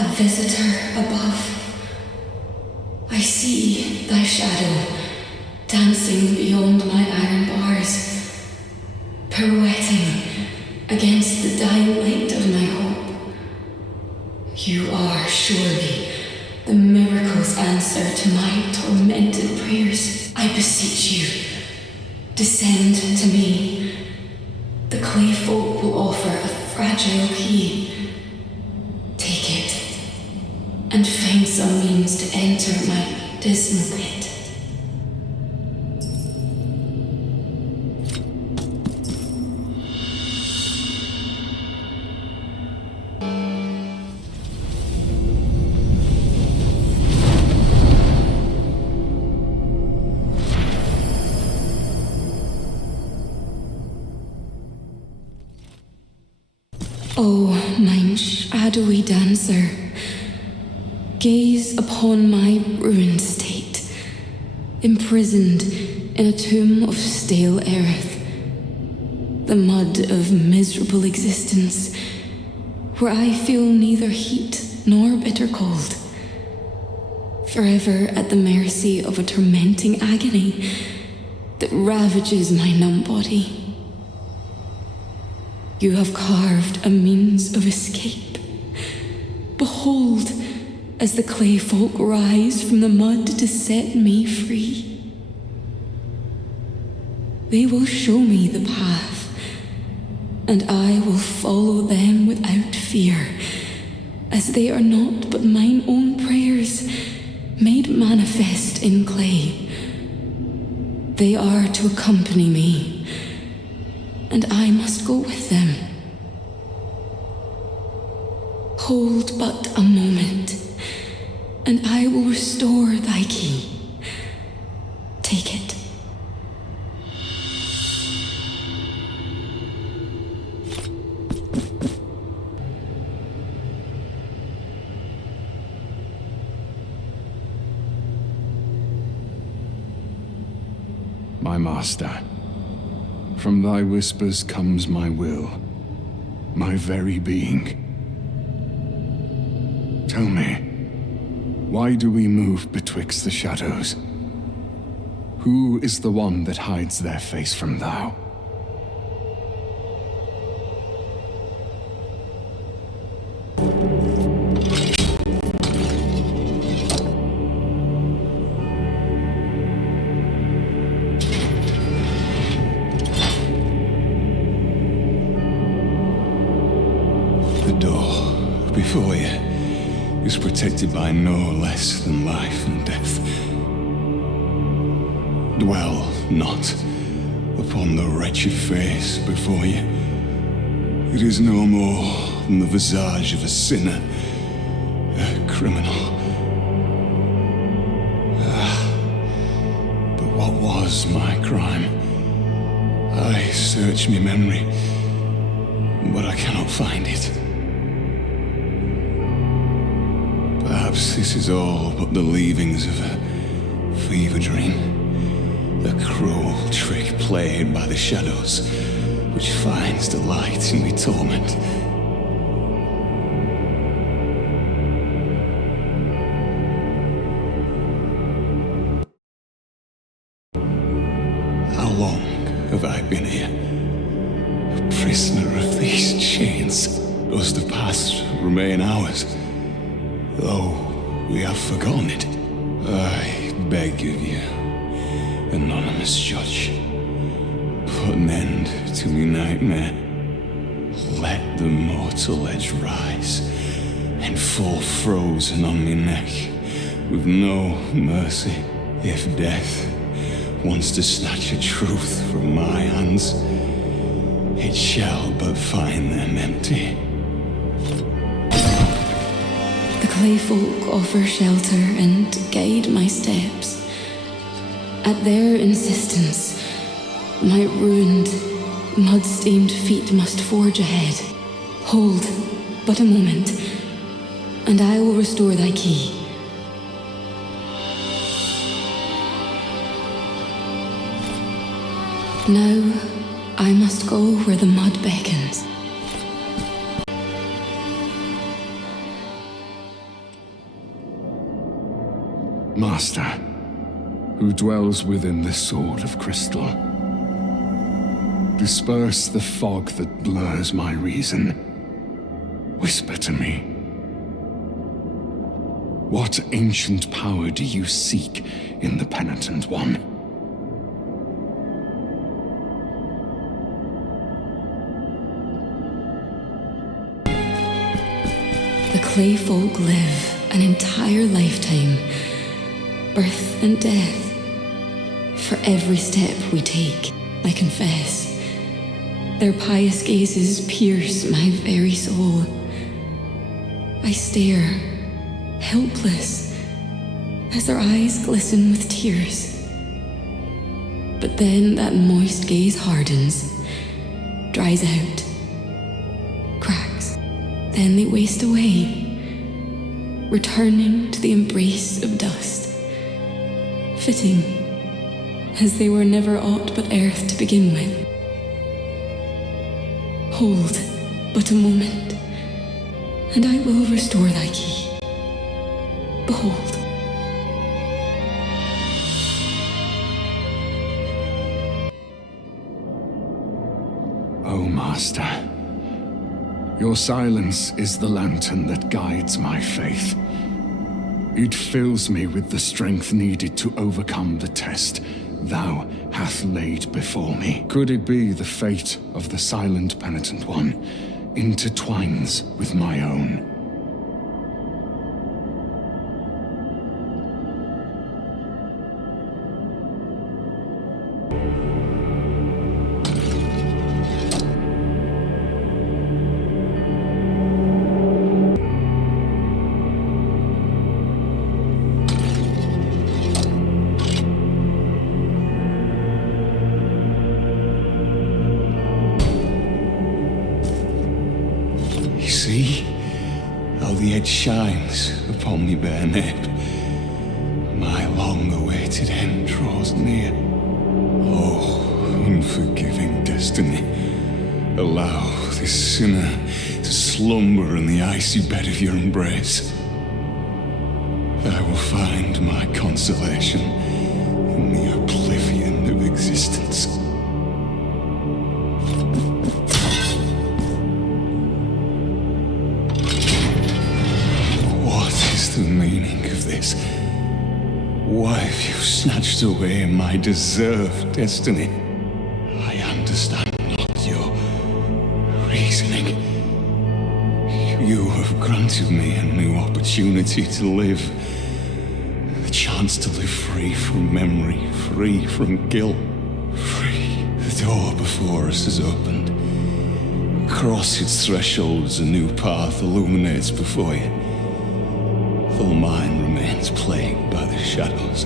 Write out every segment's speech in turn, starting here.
A visitor above. I see thy shadow dancing beyond my iron bars, pirouetting against the dying light of my hope. You are surely the miracle's answer to my tormented prayers. I beseech you, descend to me. The clay folk will offer a fragile key. Take it, and find some means to enter my dismal pit. Oh, mine shadowy dancer, gaze upon my ruined state, imprisoned in a tomb of stale earth, the mud of miserable existence, where I feel neither heat nor bitter cold, forever at the mercy of a tormenting agony that ravages my numb body. You have carved a means of escape. Behold, as the clay folk rise from the mud to set me free. They will show me the path, and I will follow them without fear, as they are not but mine own prayers, made manifest in clay. They are to accompany me, and I must go with them. Hold but a moment, and I will restore thy key. Take it. My master, from thy whispers comes my will, my very being. Tell me, why do we move betwixt the shadows? Who is the one that hides their face from thou? The door before you is protected by no less than life and death. Dwell not upon the wretched face before you. It is no more than the visage of a sinner, a criminal. But what was my crime? I search me memory, but I cannot find it. Perhaps this is all but the leavings of a fever dream, a cruel trick played by the shadows, which finds delight in me torment. How long have I been here? A prisoner of these chains. Does the past remain ours? Though we have forgotten it, I beg of you, anonymous judge, put an end to me nightmare. Let the mortal edge rise and fall frozen on me neck, with no mercy. If death wants to snatch a truth from my hands, it shall but find them empty. The clay folk offer shelter and guide my steps. At their insistence, my ruined, mud-stained feet must forge ahead. Hold but a moment, and I will restore thy key. Now, I must go where the mud beckons. Master, who dwells within the sword of crystal, disperse the fog that blurs my reason. Whisper to me. What ancient power do you seek in the Penitent One? The clay folk live an entire lifetime, birth and death. For every step we take, I confess, their pious gazes pierce my very soul. I stare, helpless, as their eyes glisten with tears. But then that moist gaze hardens, dries out, cracks. Then they waste away, returning to the embrace of dust. Fitting, as they were never aught but earth to begin with. Hold but a moment, and I will restore thy key. Behold. Oh, Master. Your silence is the lantern that guides my faith. It fills me with the strength needed to overcome the test thou hath laid before me. Could it be the fate of the silent Penitent One intertwines with my own? Shines upon me bare nape. My long-awaited end draws near. Oh, unforgiving destiny, allow this sinner to slumber in the icy bed of your embrace. I will find my consolation in the oblivion of existence. The meaning of this? Why have you snatched away my deserved destiny? I understand not your reasoning. You have granted me a new opportunity to live. The chance to live free from memory, free from guilt, free. The door before us is opened. Cross its thresholds, a new path illuminates before you. Though mine remains plagued by the shadows.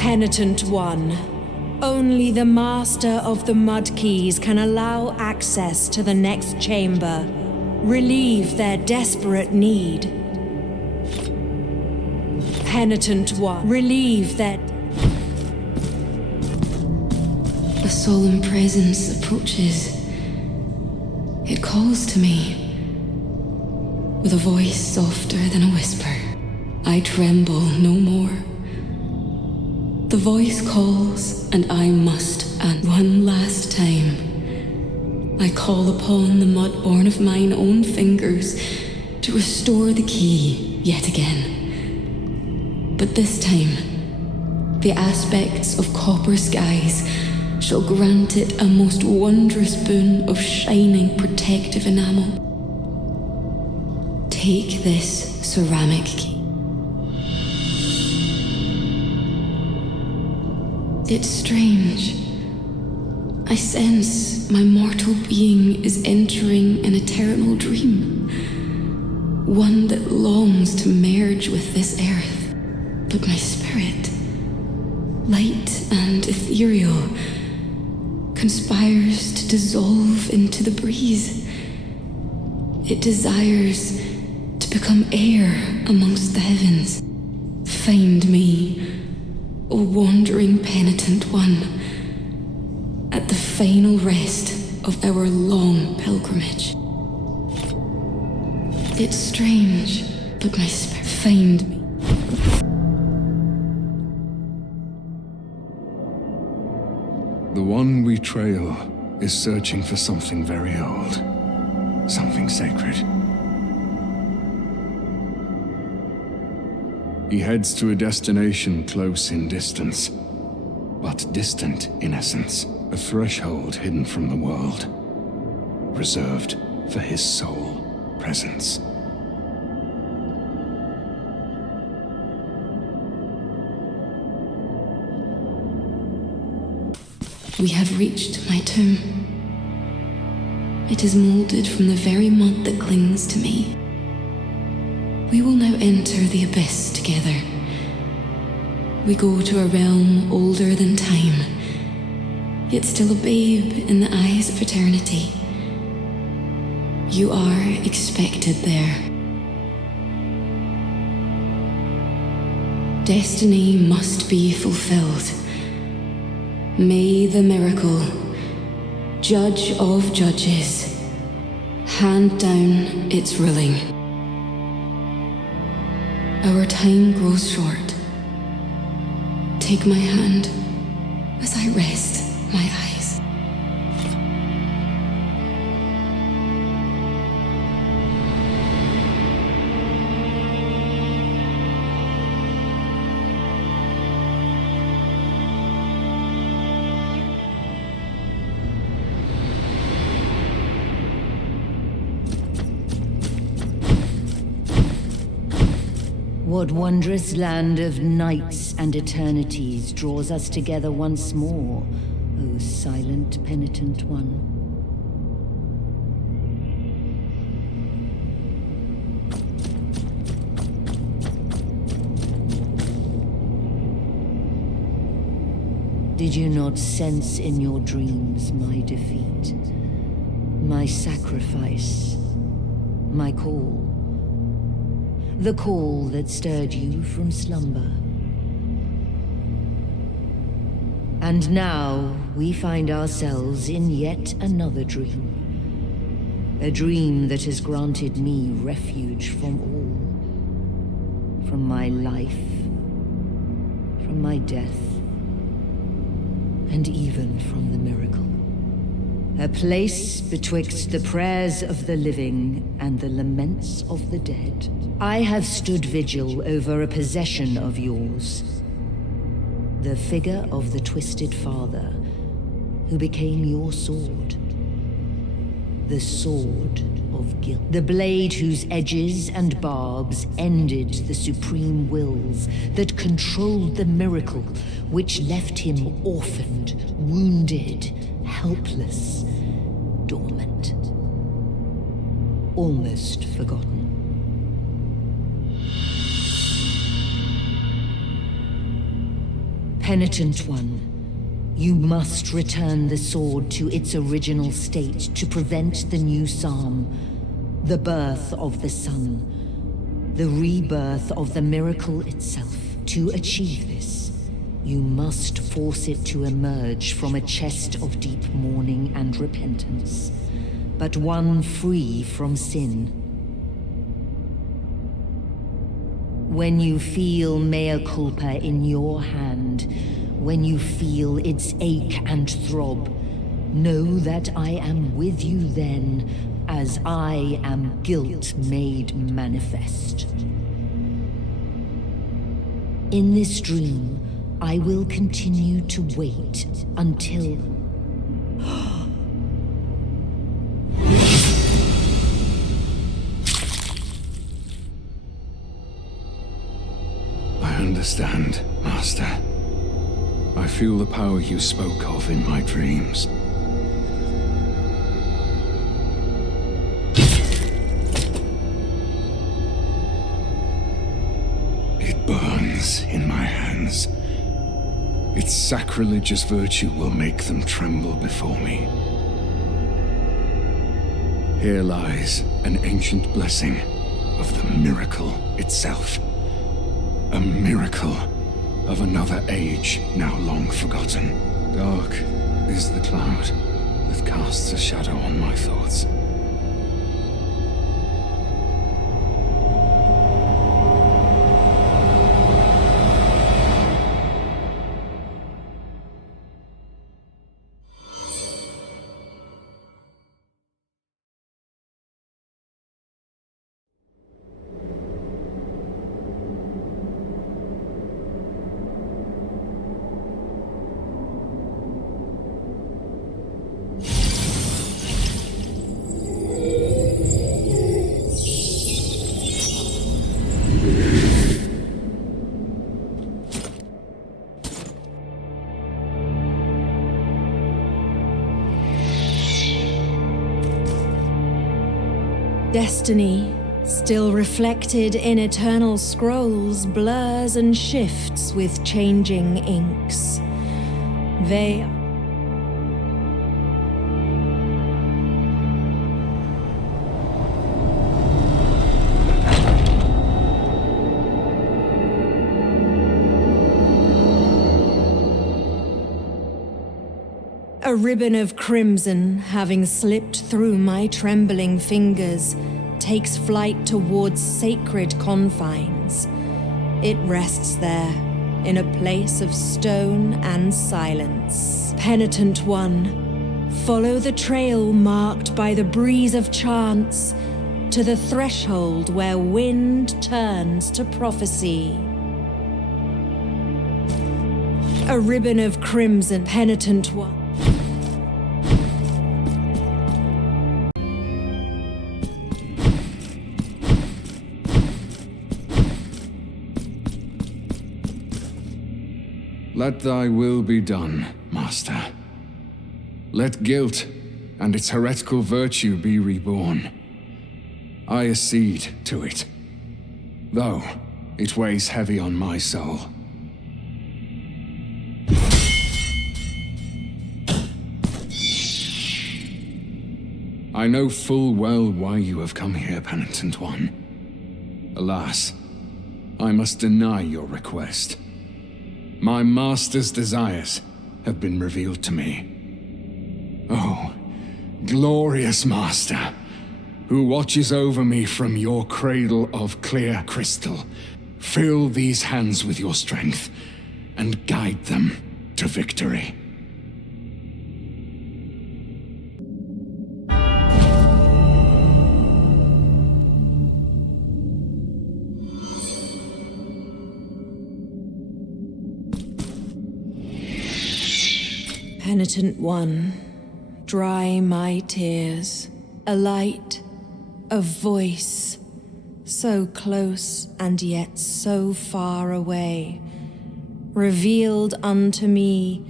Penitent One, only the Master of the Mudkeys can allow access to the next chamber, relieve their desperate need. Penitent One, relieve their... A solemn presence approaches. It calls to me, with a voice softer than a whisper. I tremble no more. The voice calls, and I must, and one last time, I call upon the mudborn of mine own fingers to restore the key yet again. But this time, the aspects of copper skies shall grant it a most wondrous boon of shining protective enamel. Take this ceramic key. It's strange. I sense my mortal being is entering an eternal dream. one that longs to merge with this earth. But my spirit, light and ethereal, conspires to dissolve into the breeze. It desires to become air amongst the heavens. Find me, O wandering penitent one, at the final rest of our long pilgrimage. It's strange, but my spirit find me. The one we trail is searching for something very old, something sacred. He heads to a destination close in distance, but distant in essence. A threshold hidden from the world, reserved for his sole presence. We have reached my tomb. It is molded from the very mud that clings to me. We will now enter the abyss together. We go to a realm older than time, yet still a babe in the eyes of eternity. You are expected there. Destiny must be fulfilled. May the miracle, judge of judges, hand down its ruling. Our time grows short. Take my hand as I rest my eyes. What wondrous land of nights and eternities draws us together once more, O silent penitent one? Did you not sense in your dreams my defeat, my sacrifice, my call? The call that stirred you from slumber. And now we find ourselves in yet another dream. A dream that has granted me refuge from all. From my life, from my death, and even from the miracle. A place betwixt the prayers of the living and the laments of the dead. I have stood vigil over a possession of yours. The figure of the Twisted Father, who became your sword. The sword of guilt. The blade whose edges and barbs ended the supreme wills that controlled the miracle, which left him orphaned, wounded, helpless, dormant, almost forgotten. Penitent one, you must return the sword to its original state to prevent the new psalm, the birth of the sun, the rebirth of the miracle itself. To achieve this, you must force it to emerge from a chest of deep mourning and repentance, but one free from sin. When you feel mea culpa in your hand, when you feel its ache and throb, know that I am with you then, as I am guilt made manifest. In this dream, I will continue to wait until... I understand, Master. I feel the power you spoke of in my dreams. lies in my hands. Its sacrilegious virtue will make them tremble before me. Here lies an ancient blessing of the miracle itself. A miracle of another age now long forgotten. Dark is the cloud that casts a shadow on my thoughts. Destiny, still reflected in eternal scrolls, blurs and shifts with changing inks. They A ribbon of crimson, having slipped through my trembling fingers, takes flight towards sacred confines. It rests there, in a place of stone and silence. Penitent one, follow the trail marked by the breeze of chance to the threshold where wind turns to prophecy. A ribbon of crimson, penitent one. Let thy will be done, Master. Let guilt and its heretical virtue be reborn. I accede to it, though it weighs heavy on my soul. I know full well why you have come here, Penitent One. Alas, I must deny your request. My master's desires have been revealed to me. Oh, glorious master, who watches over me from your cradle of clear crystal, fill these hands with your strength and guide them to victory. Penitent one, dry my tears. A light, a voice, so close and yet so far away, revealed unto me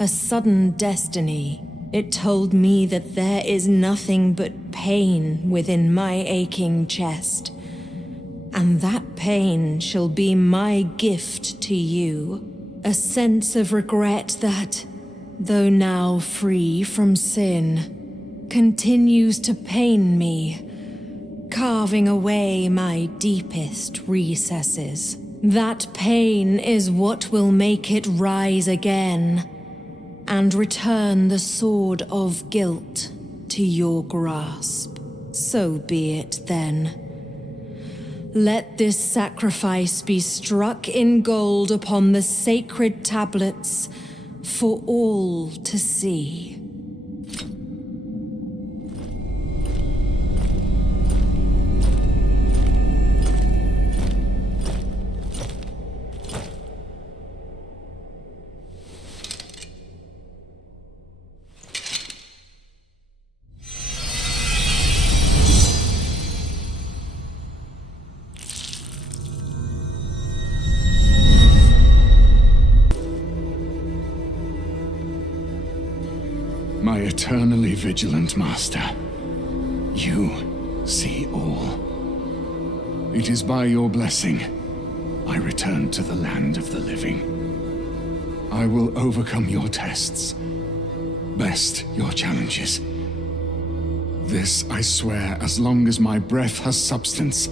a sudden destiny. It told me that there is nothing but pain within my aching chest, and that pain shall be my gift to you. A sense of regret that, though now free from sin, continues to pain me, carving away my deepest recesses. That pain is what will make it rise again, and return the sword of guilt to your grasp. So be it then. Let this sacrifice be struck in gold upon the sacred tablets for all to see. My eternally vigilant master, you see all. It is by your blessing I return to the land of the living. I will overcome your tests, best your challenges. This I swear as long as my breath has substance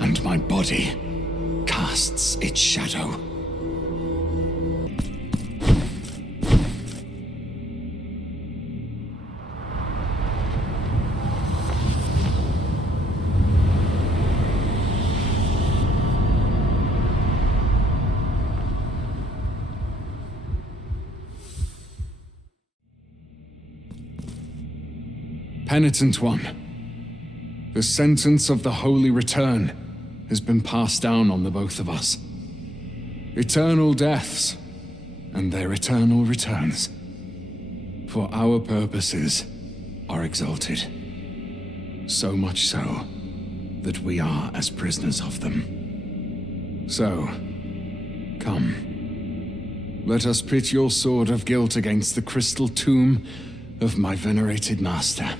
and my body casts its shadow. Penitent One, the sentence of the Holy Return has been passed down on the both of us. Eternal deaths, and their eternal returns. For our purposes are exalted. So much so, that we are as prisoners of them. So, come. Let us pit your sword of guilt against the crystal tomb of my venerated master.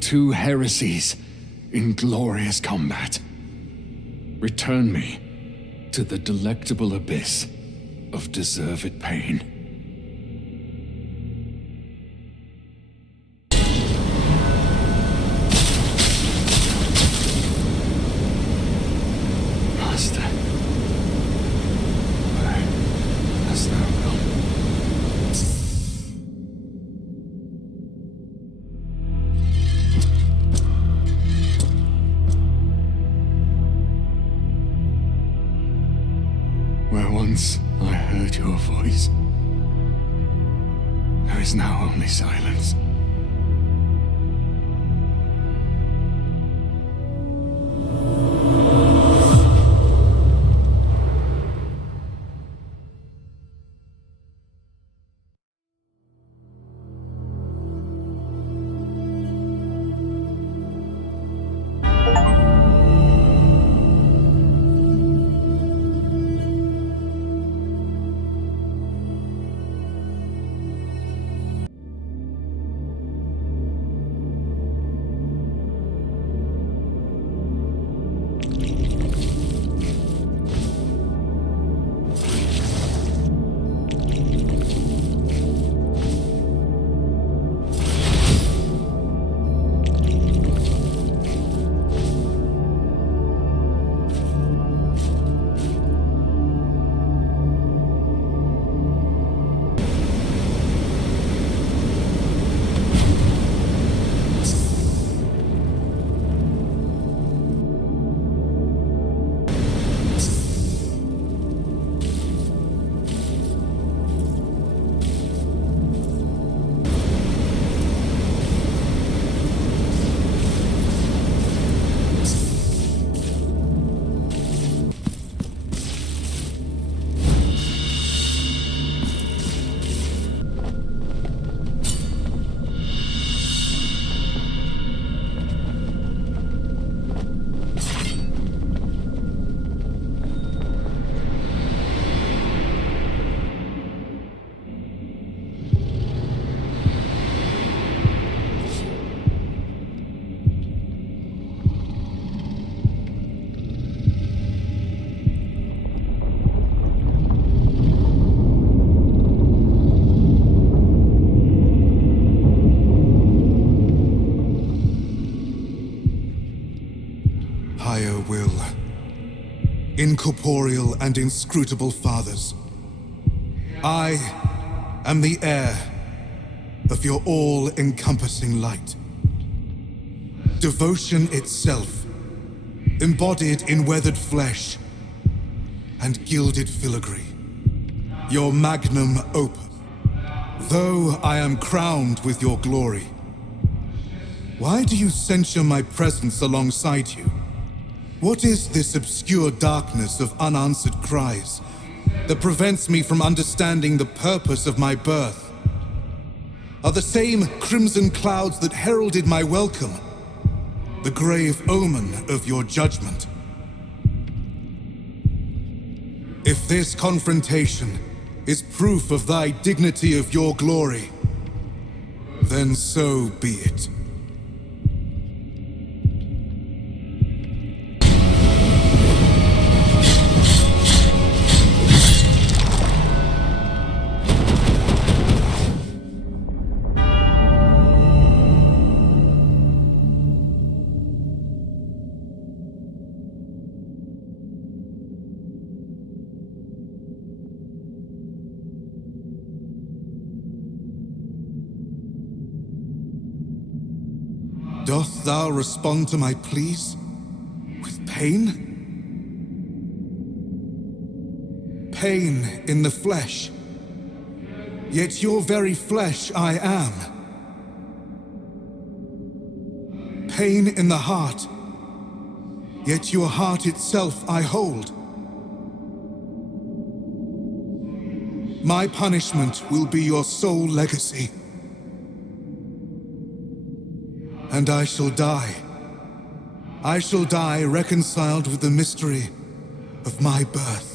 Two heresies in glorious combat. Return me to the delectable abyss of deserved pain. Master, where hast thou gone? Once I heard your voice. There is now only silence. Incorporeal and inscrutable fathers, I am the heir of your all-encompassing light. Devotion itself, embodied in weathered flesh and gilded filigree. Your magnum opus. Though I am crowned with your glory, why do you censure my presence alongside you? What is this obscure darkness of unanswered cries that prevents me from understanding the purpose of my birth? Are the same crimson clouds that heralded my welcome the grave omen of your judgment? If this confrontation is proof of thy dignity of your glory, then so be it. dost thou respond to my pleas? With pain? Pain in the flesh. Yet your very flesh I am. Pain in the heart. Yet your heart itself I hold. My punishment will be your sole legacy. And I shall die. I shall die reconciled with the mystery of my birth.